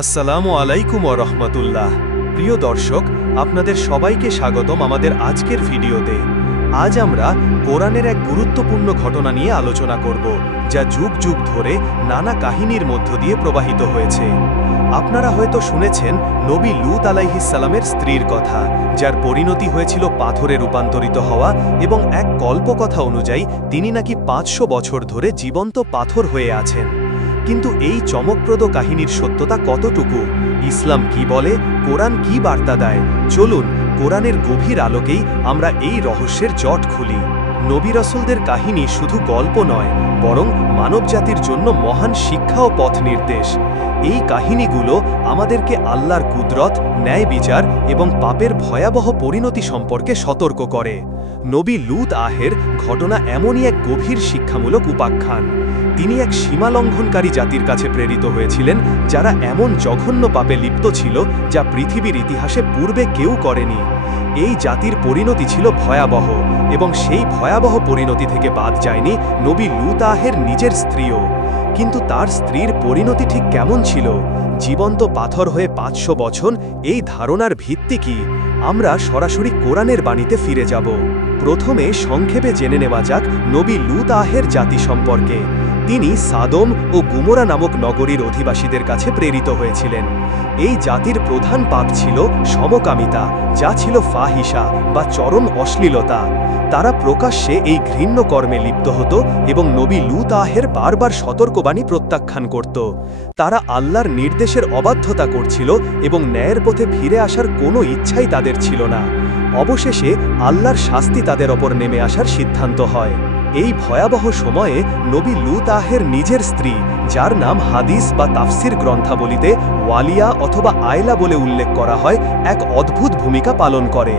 আসসালামু আলাইকুম ওয়া রাহমাতুল্লাহ। প্রিয় দর্শক, আপনাদের সবাইকে স্বাগতম আমাদের আজকের ভিডিওতে। আজ আমরা কোরআনের এক গুরুত্বপূর্ণ ঘটনা নিয়ে আলোচনা করব, যা যুগ যুগ ধরে নানা কাহিনীর মধ্য দিয়ে প্রবাহিত হয়েছে। আপনারা হয়তো শুনেছেন নবী লূত আলাইহিস সালামের স্ত্রীর কথা, যার পরিণতি হয়েছিল পাথরে রূপান্তরিত হওয়া, এবং এক কল্পকথা অনুযায়ী তিনি নাকি 500 বছর ধরে জীবন্ত পাথর হয়ে আছেন। কিন্তু এই চমকপ্রদ কাহিনীর সত্যতা কতটুকু? ইসলাম কি বলে, কোরআন কি বার্তা দেয়? চলুন কোরআনের গভীর আলোকেই আমরা এই রহস্যের জট খুলি। নবী রাসূলদের কাহিনী শুধু গল্প নয়, বরং মানবজাতির জন্য মহান শিক্ষা ও পথ নির্দেশ। এই কাহিনীগুলো আমাদেরকে আল্লাহর কুদরত, ন্যায় বিচার এবং পাপের ভয়াবহ পরিণতি সম্পর্কে সতর্ক করে। নবী লূত আহের ঘটনা এমনই এক গভীর শিক্ষামূলক উপাখ্যান। তিনি এক সীমালঙ্ঘনকারী জাতির কাছে প্রেরিত হয়েছিলেন, যারা এমন জঘন্য পাপে লিপ্ত ছিল যা পৃথিবীর ইতিহাসে পূর্বে কেউ করেনি। এই জাতির পরিণতি ছিল ভয়াবহ, এবং সেই ভয়াবহ পরিণতি থেকে বাদ যায়নি নবী লূত আহের নিজের স্ত্রীও। কিন্তু তার স্ত্রীর পরিণতি ঠিক কেমন ছিল? জীবন্ত পাথর হয়ে 500 বছর, এই ধারণার ভিত্তি কি? আমরা সরাসরি কোরআনের বাণীতে ফিরে যাব। প্রথমে সংক্ষেপে জেনে নেওয়া যাক নবী লূত আহের জাতি সম্পর্কে। তিনি সাদম ও গুমরা নামক নগরীর অধিবাসীদের কাছে প্রেরিত হয়েছিলেন। এই জাতির প্রধান পাপ ছিল সমকামিতা, যা ছিল ফাহিশা বা চরম অশ্লীলতা। তারা প্রকাশ্যে এই ঘৃণ্য কর্মে লিপ্ত হতো এবং নবী লূত আহের বারবার সতর্কবাণী প্রত্যাখ্যান করত। তারা আল্লাহর নির্দেশের অবাধ্যতা করছিল এবং ন্যায়ের পথে ফিরে আসার কোনো ইচ্ছাই তাদের ছিল না। অবশেষে আল্লাহর শাস্তি তাদের ওপর নেমে আসার সিদ্ধান্ত হয়। এই ভয়াবহ সময়ে নবী লূত আহের নিজের স্ত্রী, যার নাম হাদিস বা তাফসির গ্রন্থাবলীতে ওয়ালিয়া অথবা আয়লা বলে উল্লেখ করা হয়, এক অদ্ভুত ভূমিকা পালন করে।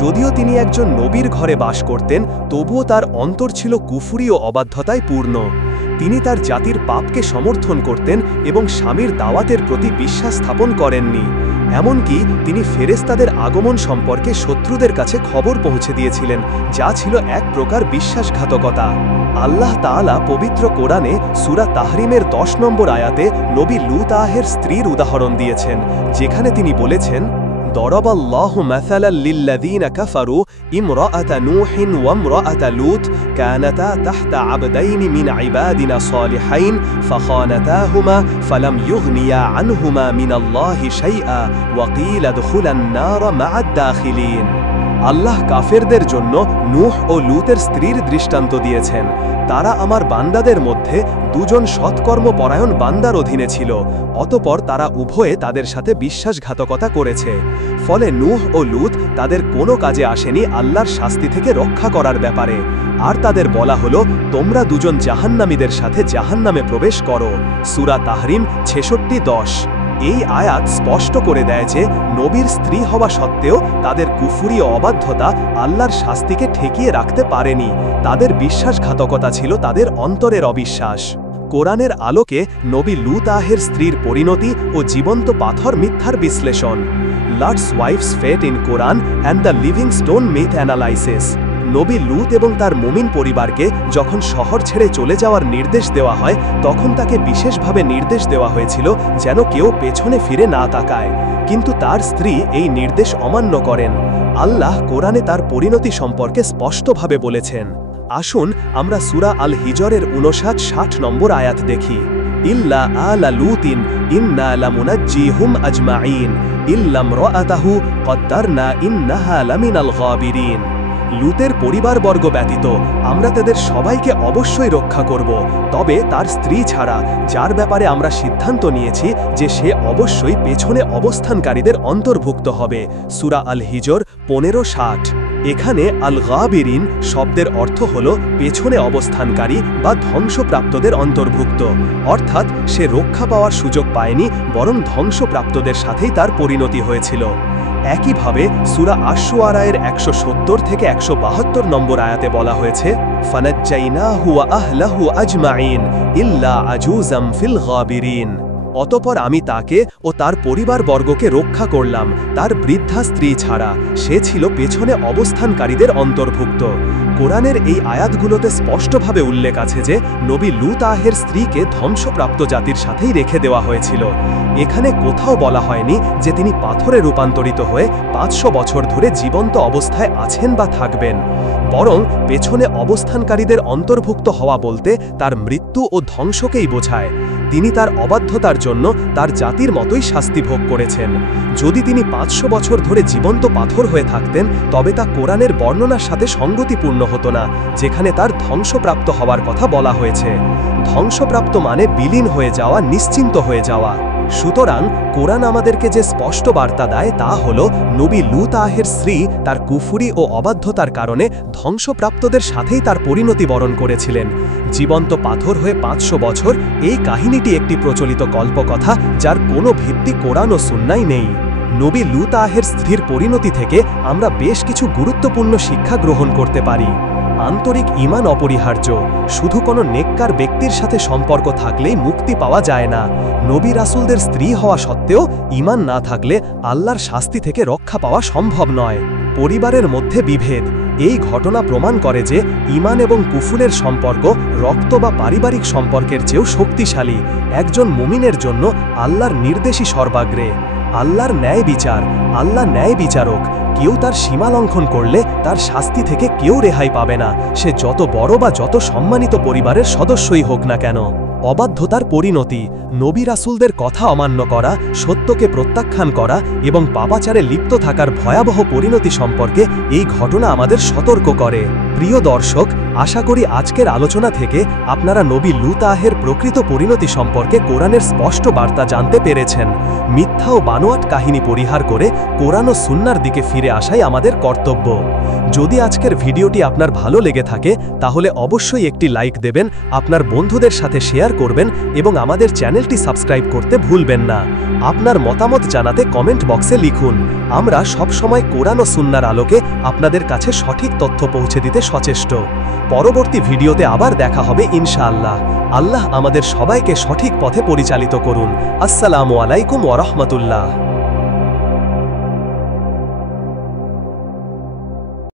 যদিও তিনি একজন নবীর ঘরে বাস করতেন, তবুও তার অন্তর ছিল কুফরি ও অবাধ্যতায় পূর্ণ। তিনি তার জাতির পাপকে সমর্থন করতেন এবং স্বামীর দাওয়াতের প্রতি বিশ্বাস স্থাপন করেননি। এমনকি তিনি ফেরেশতাদের আগমন সম্পর্কে শত্রুদের কাছে খবর পৌঁছে দিয়েছিলেন, যা ছিল এক প্রকার বিশ্বাসঘাতকতা। আল্লাহ তাআলা পবিত্র কোরআনে সূরা তাহরিমের 10 নম্বর আয়াতে নবী লূত আহের স্ত্রীর উদাহরণ দিয়েছেন, যেখানে তিনি বলেছেন, ضرب الله مثلا للذين كفروا امرأة نوح وامرأة لوط كانتا تحت عبدين من عبادنا صالحين فخانتاهما فلم يغنيا عنهما من الله شيئا وقيل ادخلا النار مع الداخلين। আল্লাহ কাফেরদের জন্য নূহ ও লূতের স্ত্রীর দৃষ্টান্ত দিয়েছেন। তারা আমার বান্দাদের মধ্যে দুজন সৎকর্মপরায়ণ বান্দার অধীনে ছিল, অতঃপর তারা উভয়ে তাদের সাথে বিশ্বাসঘাতকতা করেছে। ফলে নূহ ও লূত তাদের কোনো কাজে আসেনি আল্লাহর শাস্তি থেকে রক্ষা করার ব্যাপারে। আর তাদের বলা হলো, তোমরা দুজন জাহান্নামীদের সাথে জাহান্নামে প্রবেশ করো। সূরা তাহরিম 66:10। এই আয়াত স্পষ্ট করে দেয় যে নবীর স্ত্রী হওয়া সত্ত্বেও তাদের কুফরি ও অবাধ্যতা আল্লাহর শাস্তিকে ঠেকিয়ে রাখতে পারেনি। তাদের বিশ্বাসঘাতকতা ছিল তাদের অন্তরের অবিশ্বাস। কোরআনের আলোকে নবী লূত আহের স্ত্রীর পরিণতি ও জীবন্ত পাথর মিথ্যার বিশ্লেষণ। Lot's wife's fate in Quran and the living stone myth analysis. নবী লূত এবং তার মুমিন পরিবারকে যখন শহর ছেড়ে চলে যাওয়ার নির্দেশ দেওয়া হয়, তখন তাকে বিশেষভাবে নির্দেশ দেওয়া হয়েছিল যেন কেউ পেছনে ফিরে না তাকায়। কিন্তু তার স্ত্রী এই নির্দেশ অমান্য করেন। আল্লাহ কোরআনে তার পরিণতি সম্পর্কে স্পষ্টভাবে বলেছেন। আসুন আমরা সূরা আল হিজরের 59-60 নম্বর আয়াত দেখি। ইল্লা আলা লুতিন ইন্না লামুনাজ্জিহুম আজমাইন ইল্লা ইমরাআতাহু কদ্দারনা ইন্নাহা লামিনাল গাবিরিন। লূতের পরিবারবর্গ ব্যতীত আমরা তাদের সবাইকে অবশ্যই রক্ষা করব, তবে তার স্ত্রী ছাড়া, যার ব্যাপারে আমরা সিদ্ধান্ত নিয়েছি যে সে অবশ্যই পেছনে অবস্থানকারীদের অন্তর্ভুক্ত হবে। সূরা আল হিজর 15:60। এখানে আল গাবিরিন শব্দের অর্থ হল পেছনে অবস্থানকারী বা ধ্বংসপ্রাপ্তদের অন্তর্ভুক্ত, অর্থাৎ সে রক্ষা পাওয়ার সুযোগ পায়নি, বরং ধ্বংসপ্রাপ্তদের সাথেই তার পরিণতি হয়েছিল। একইভাবে সূরা আশ-শুআরায়ের 170 থেকে 172 নম্বর আয়াতে বলা হয়েছে, ফানাজ্জাইনাহু ওয়া আহলাহু আজমাইন ইল্লা আজুজাম ফিল গাবিরিন। অতঃপর আমি তাকে ও তার পরিবারবর্গকে রক্ষা করলাম, তার বৃদ্ধা স্ত্রী ছাড়া। সে ছিল পেছনে অবস্থানকারীদের অন্তর্ভুক্ত। কোরআনের এই আয়াতগুলোতে স্পষ্টভাবে উল্লেখ আছে যে নবী লূত আহের স্ত্রীকে ধ্বংসপ্রাপ্ত জাতির সাথেই রেখে দেওয়া হয়েছিল। এখানে কোথাও বলা হয়নি যে তিনি পাথরে রূপান্তরিত হয়ে 500 বছর ধরে জীবন্ত অবস্থায় আছেন বা থাকবেন, বরং পেছনে অবস্থানকারীদের অন্তর্ভুক্ত হওয়া বলতে তার মৃত্যু ও ধ্বংসকেই বোঝায়। তিনি তার অবাধ্যতার জন্য তার জাতির মতোই শাস্তি ভোগ করেছেন। যদি তিনি 500 বছর ধরে জীবন্ত পাথর হয়ে থাকতেন তবে তা কোরআনের বর্ণনার সাথে সঙ্গতিপূর্ণ হতো না, যেখানে তার ধ্বংসপ্রাপ্ত হওয়ার কথা বলা হয়েছে। ধ্বংসপ্রাপ্ত মানে বিলীন হয়ে যাওয়া, নিশ্চিন্ত হয়ে যাওয়া। সুতরাং কোরআন আমাদেরকে যে স্পষ্ট বার্তা দেয় তা হল নবী লূত আহের স্ত্রী তার কুফরি ও অবাধ্যতার কারণে ধ্বংসপ্রাপ্তদের সাথেই তার পরিণতি বরণ করেছিলেন। জীবন্ত পাথর হয়ে 500 বছর, এই কাহিনীটি একটি প্রচলিত কল্পকথা যার কোনো ভিত্তি কোরআন ও সুন্নায় নেই। নবী লূত আহের স্ত্রীর পরিণতি থেকে আমরা বেশ কিছু গুরুত্বপূর্ণ শিক্ষা গ্রহণ করতে পারি। আন্তরিক ঈমান অপরিহার্য। শুধু কোনো নেককার ব্যক্তির সাথে সম্পর্ক থাকলেই মুক্তি পাওয়া যায় না। নবী রাসূলদের স্ত্রী হওয়া সত্ত্বেও ঈমান না থাকলে আল্লাহর শাস্তি থেকে রক্ষা পাওয়া সম্ভব নয়। পরিবারের মধ্যে বিভেদ। এই ঘটনা প্রমাণ করে যে ঈমান এবং কুফুরের সম্পর্ক রক্ত বা পারিবারিক সম্পর্কের চেয়েও শক্তিশালী। একজন মুমিনের জন্য আল্লাহর নির্দেশই সর্বাগ্রে। আল্লাহর ন্যায় বিচার। আল্লাহ ন্যায় বিচারক। কেউ তার সীমা লঙ্ঘন করলে তার শাস্তি থেকে কেউ রেহাই পাবে না, সে যত বড় বা যত সম্মানিত পরিবারের সদস্যই হোক না কেন। অবাধ্যতার পরিণতি। নবী রাসূলদের কথা অমান্য করা, সত্যকে প্রত্যাখ্যান করা এবং পাপাচারে লিপ্ত থাকার ভয়াবহ পরিণতি সম্পর্কে এই ঘটনা আমাদের সতর্ক করে। প্রিয় দর্শক, আশা করি আজকের আলোচনা থেকে আপনারা নবী লূত আহের প্রকৃত পরিণতি সম্পর্কে কোরআনের স্পষ্ট বার্তা জানতে পেরেছেন। মিথ্যা ও বানোয়াট কাহিনী পরিহার করে কোরআন ও সুন্নাহর দিকে ফিরে আসাই আমাদের কর্তব্য। যদি আজকের ভিডিওটি আপনার ভালো লেগে থাকে তাহলে অবশ্যই একটি লাইক দেবেন, আপনার বন্ধুদের সাথে শেয়ার করবেন এবং আমাদের চ্যানেলটি সাবস্ক্রাইব করতে ভুলবেন না। আপনার মতামত জানাতে কমেন্ট বক্সে লিখুন। আমরা সবসময় কোরআন ও সুন্নাহর আলোকে আপনাদের কাছে সঠিক তথ্য পৌঁছে দিতে সচেষ্ট। পরবর্তী ভিডিওতে আবার দেখা হবে ইনশাআল্লাহ। আল্লাহ আমাদের সবাইকে সঠিক পথে পরিচালিত করুন। আসসালামু আলাইকুম ওয়া রাহমাতুল্লাহ।